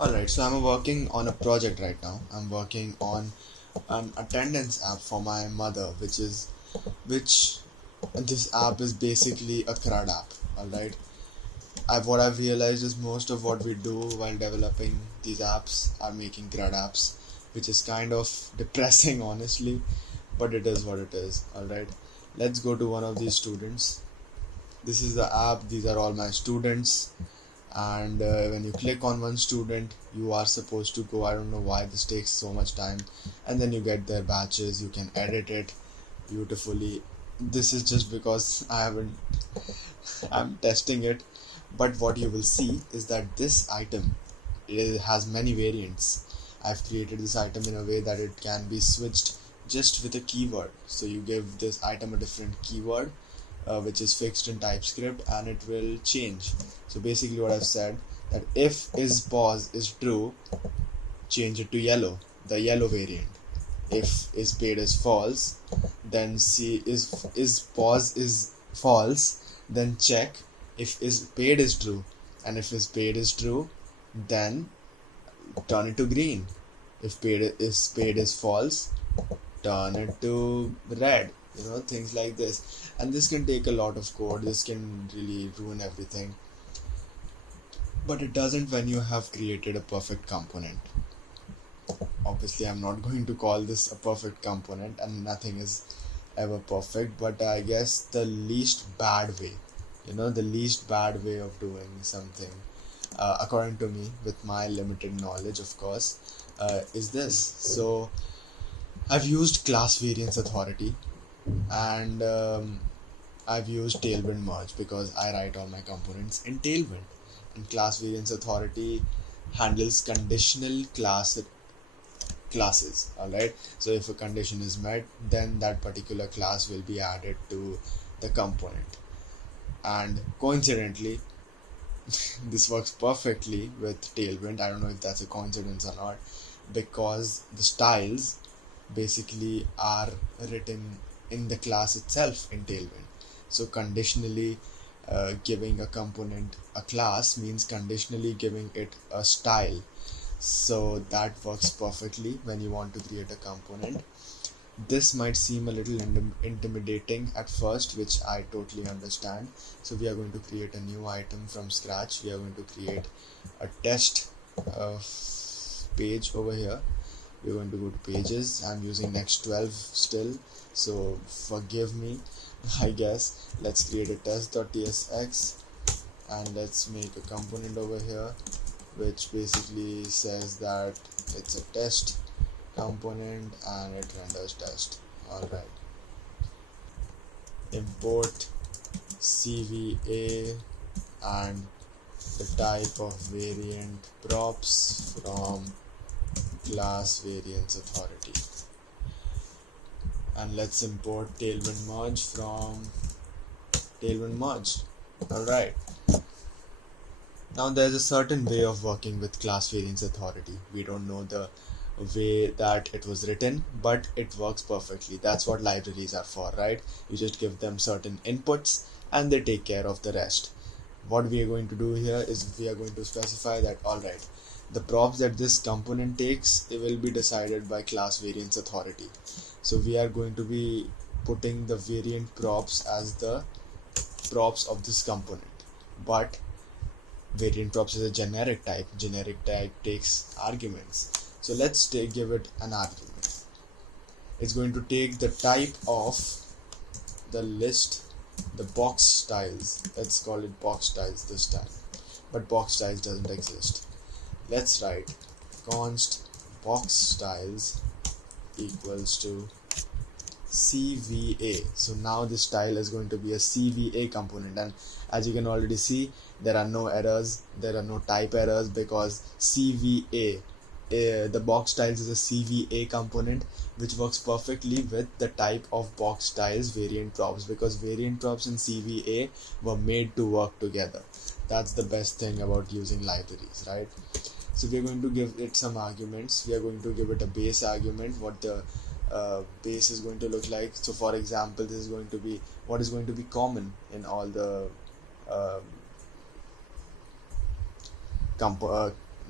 Alright, so I'm working on a project right now. I'm working on an attendance app for my mother, which this app is basically a CRUD app. Alright, what I've realized is most of what we do while developing these apps are making CRUD apps, which is kind of depressing, honestly, but it is what it is. Alright, let's go to one of these students. This is the app. These are all my students, and when you click on one student, you are supposed to go, I don't know why this takes so much time, and then you get their batches. You can edit it beautifully. This is just because I'm testing it, but what you will see is that this item, it has many variants. I've created this item in a way that it can be switched just with a keyword. So you give this item a different keyword, which is fixed in TypeScript, and it will change. So basically what I've said, that if is pause is true, change it to yellow, the yellow variant. If is paid is false, then see is pause is false, then check if is paid is true, and if is paid is true, then turn it to green. If paid is false, turn it to red. Things like this. And this can take a lot of code. This can really ruin everything, but it doesn't when you have created a perfect component. Obviously, I'm not going to call this a perfect component, and nothing is ever perfect, but I guess the least bad way, the least bad way of doing something, according to me, with my limited knowledge, of course, is this. So I've used class variance authority, and I've used Tailwind merge because I write all my components in Tailwind, and class variance authority handles conditional classes. All right, so if a condition is met, then that particular class will be added to the component, and coincidentally this works perfectly with Tailwind. I don't know if that's a coincidence or not, because the styles basically are written in the class itself in Tailwind. So conditionally giving a component a class means conditionally giving it a style. So that works perfectly when you want to create a component. This might seem a little intimidating at first, which I totally understand. So we are going to create a new item from scratch. We are going to create a test page over here. We're going to go to pages. I'm using next 12 still, so forgive me, I guess. Let's create a test.tsx, and let's make a component over here which basically says that it's a test component and it renders test. Alright, import CVA and the type of variant props from class variance authority, and let's import Tailwind merge from Tailwind merge. Alright, now there's a certain way of working with class variance authority. We don't know the way that it was written, but it works perfectly. That's what libraries are for, right? You just give them certain inputs and they take care of the rest. What we are going to do here is we are going to specify that, alright, the props that this component takes, it will be decided by class variance authority. So we are going to be putting the variant props as the props of this component, but variant props is a generic type. Generic type takes arguments. So let's give it an argument. It's going to take the type of the list, the box styles. Let's call it box styles this time, but box styles doesn't exist. Let's write const box styles equals to CVA. So now this style is going to be a CVA component, and as you can already see, there are no errors, there are no type errors, because CVA, the box styles is a CVA component, which works perfectly with the type of box styles variant props, because variant props and CVA were made to work together. That's the best thing about using libraries, right? So we are going to give it some arguments. We are going to give it a base argument, what the base is going to look like. So for example, this is going to be what is going to be common in all the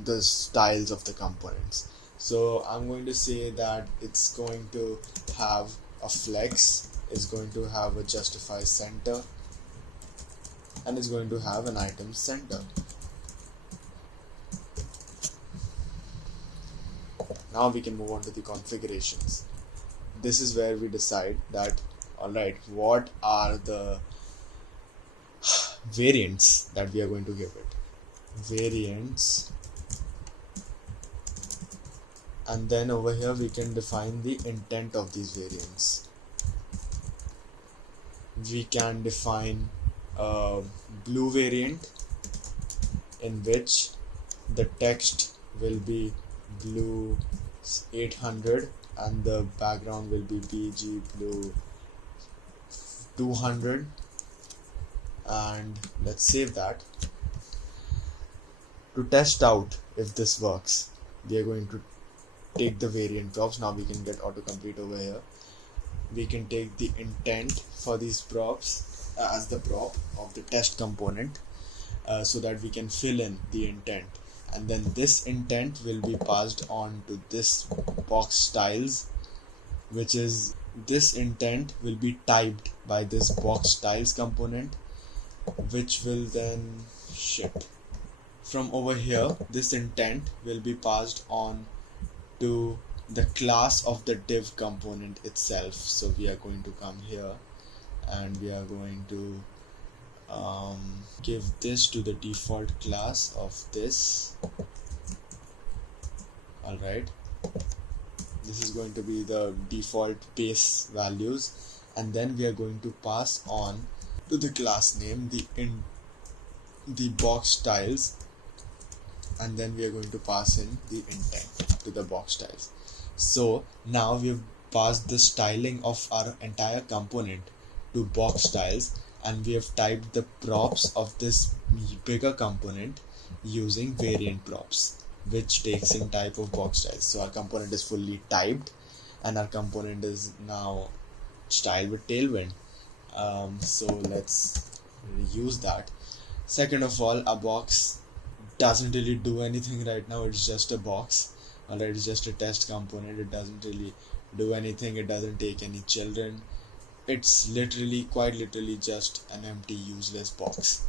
the styles of the components. So I'm going to say that it's going to have a flex, is going to have a justify center, and is going to have an item center. Now we can move on to the configurations. This is where we decide that, alright, what are the variants that we are going to give it. Variants, and then over here we can define the intent of these variants. We can define a blue variant in which the text will be blue 800 and the background will be BG blue 200, and let's save that. To test out if this works, we are going to take the variant props. Now we can get autocomplete over here. We can take the intent for these props as the prop of the test component, so that we can fill in the intent, and then this intent will be passed on to this box styles, which is this intent will be typed by this box styles component, which will then ship. From over here, this intent will be passed on to the class of the div component itself. So we are going to come here and we are going to give this to the default class of this. Alright, this is going to be the default base values, and then we are going to pass on to the class name the box styles, and then we are going to pass in the intent to the box styles. So now we have passed the styling of our entire component to box styles, and we have typed the props of this bigger component using variant props, which takes in type of box styles. So our component is fully typed and our component is now styled with Tailwind. So let's use that. Second of all, a box doesn't really do anything right now. It's just a box. Alright, it's just a test component. It doesn't really do anything. It doesn't take any children. It's quite literally just an empty useless box.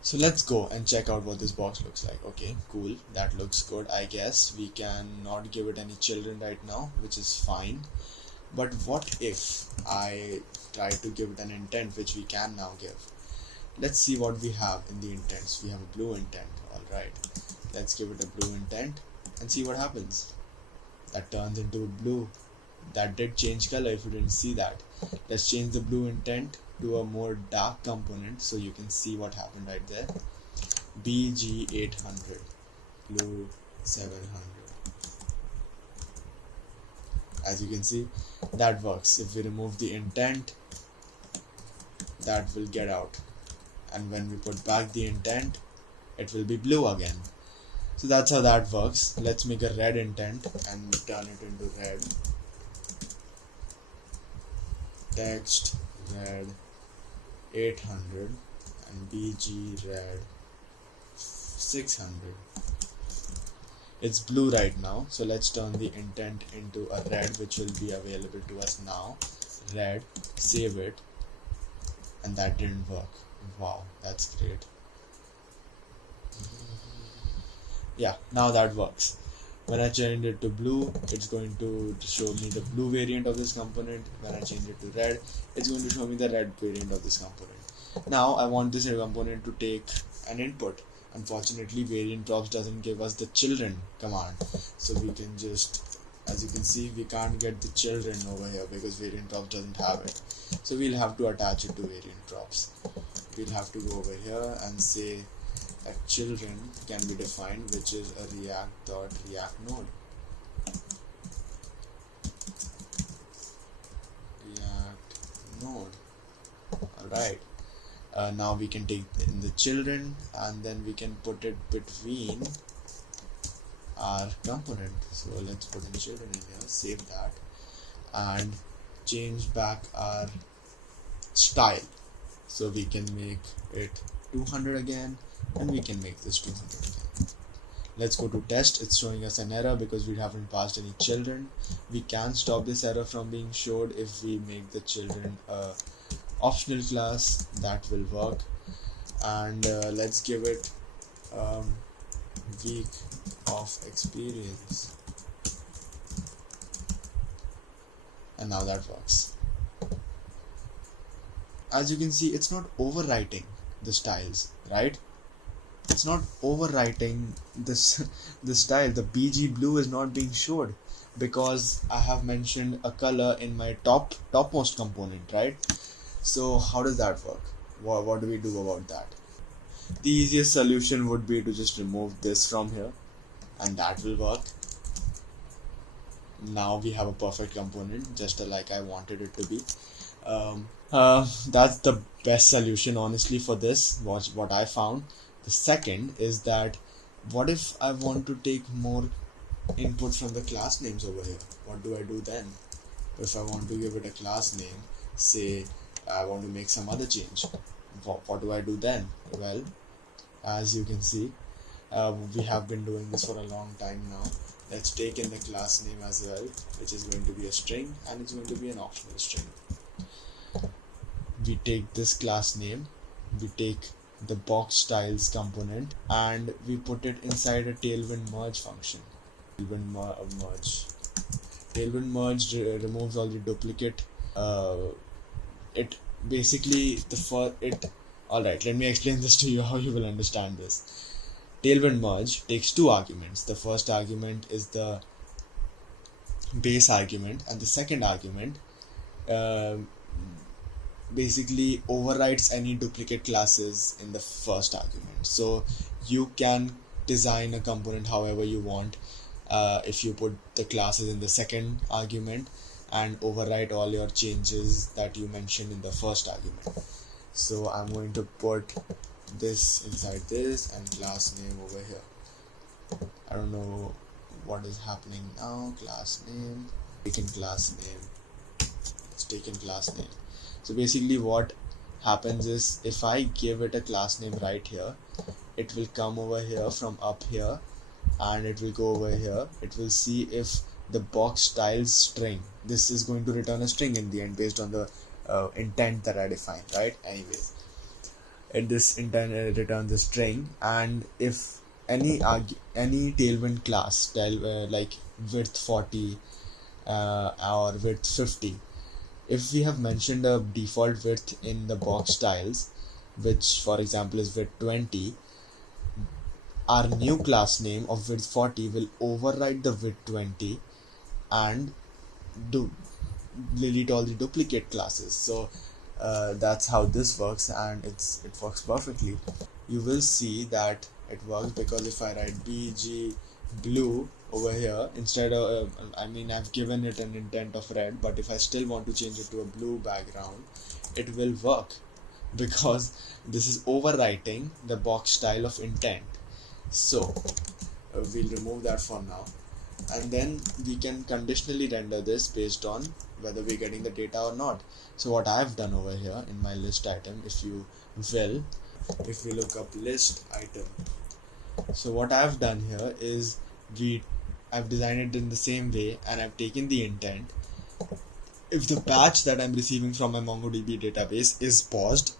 So let's go and check out what this box looks like. Okay, cool, that looks good. I guess we can not give it any children right now, which is fine. But what if I try to give it an intent, which we can now give? Let's see what we have in the intents. We have a blue intent. Alright, let's give it a blue intent and see what happens. That turns into blue. That did change color if you didn't see that. Let's change the blue intent to a more dark component so you can see what happened right there. BG 800, blue 700. As you can see, that works. If we remove the intent, that will get out, and when we put back the intent, it will be blue again. So that's how that works. Let's make a red intent and turn it into red. Text red 800 and BG red 600. It's blue right now, so let's turn the intent into a red, which will be available to us now. Red, save it, and that didn't work. Wow, that's great. Yeah, now that works. When I change it to blue, it's going to show me the blue variant of this component. When I change it to red, it's going to show me the red variant of this component. Now I want this component to take an input. Unfortunately, variant props doesn't give us the children command, so we can just, as you can see, we can't get the children over here because variant props doesn't have it. So we'll have to attach it to variant props. We'll have to go over here and say that children can be defined, which is a react.react node. React node. Alright. Now we can take in the children and then we can put it between our component. So let's put in children in here, save that, and change back our style. So we can make it 200 again, and we can make this 200 again. Let's go to test. It's showing us an error because we haven't passed any children. We can stop this error from being showed if we make the children a optional class. That will work. And let's give it week of experience, and now that works. As you can see, it's not overwriting the styles, right? It's not overwriting this the style. The BG blue is not being showed because I have mentioned a color in my topmost component, right? So how does that work? What do we do about that? The easiest solution would be to just remove this from here, and that will work. Now we have a perfect component, just like I wanted it to be. That's the best solution, honestly, for this. What I found. The second is that what if I want to take more input from the class names over here? What do I do then? If I want to give it a class name, say I want to make some other change, what do I do then? Well, as you can see, we have been doing this for a long time now. Let's take in the class name as well, which is going to be a string, and it's going to be an optional string. We take this class name, we take the box styles component, and we put it inside a Tailwind merge function. Tailwind merge removes all the duplicate. It basically Alright, let me explain this to you how you will understand this. Tailwind merge takes two arguments. The first argument is the base argument, and the second argument basically overrides any duplicate classes in the first argument. So you can design a component however you want if you put the classes in the second argument and overwrite all your changes that you mentioned in the first argument. So I'm going to put this inside this and class name over here. I don't know what is happening now. Class name, taken class name, it's taken class name. So basically what happens is, if I give it a class name right here, it will come over here from up here, and it will go over here. It will see if the box styles string, this is going to return a string in the end based on the intent that I defined, right? Anyways, this intent returns a string, and if any Tailwind class style like width 40 or width 50, if we have mentioned a default width in the box styles, which for example is width 20, our new class name of width 40 will override the width 20 and delete all the duplicate classes. So that's how this works, and it works perfectly. You will see that it works because if I write BG blue over here instead of I've given it an intent of red, but if I still want to change it to a blue background, it will work because this is overwriting the box style of intent. So we'll remove that for now, and then we can conditionally render this based on whether we're getting the data or not. So what I've done over here in my list item, if we look up list item, so what I've done here is I've designed it in the same way, and I've taken the intent. If the patch that I'm receiving from my MongoDB database is paused,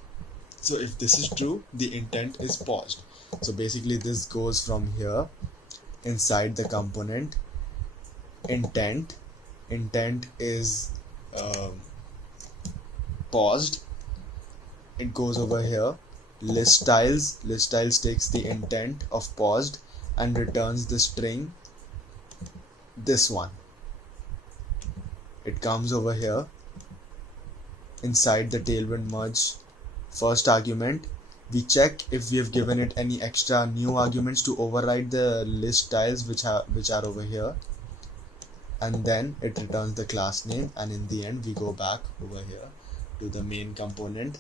so if this is true, the intent is paused. So basically this goes from here inside the component intent is paused. It goes over here, list styles takes the intent of paused and returns the string, this one. It comes over here inside the Tailwind merge first argument. We check if we have given it any extra new arguments to override the list styles which are over here, and then it returns the class name, and in the end we go back over here to the main component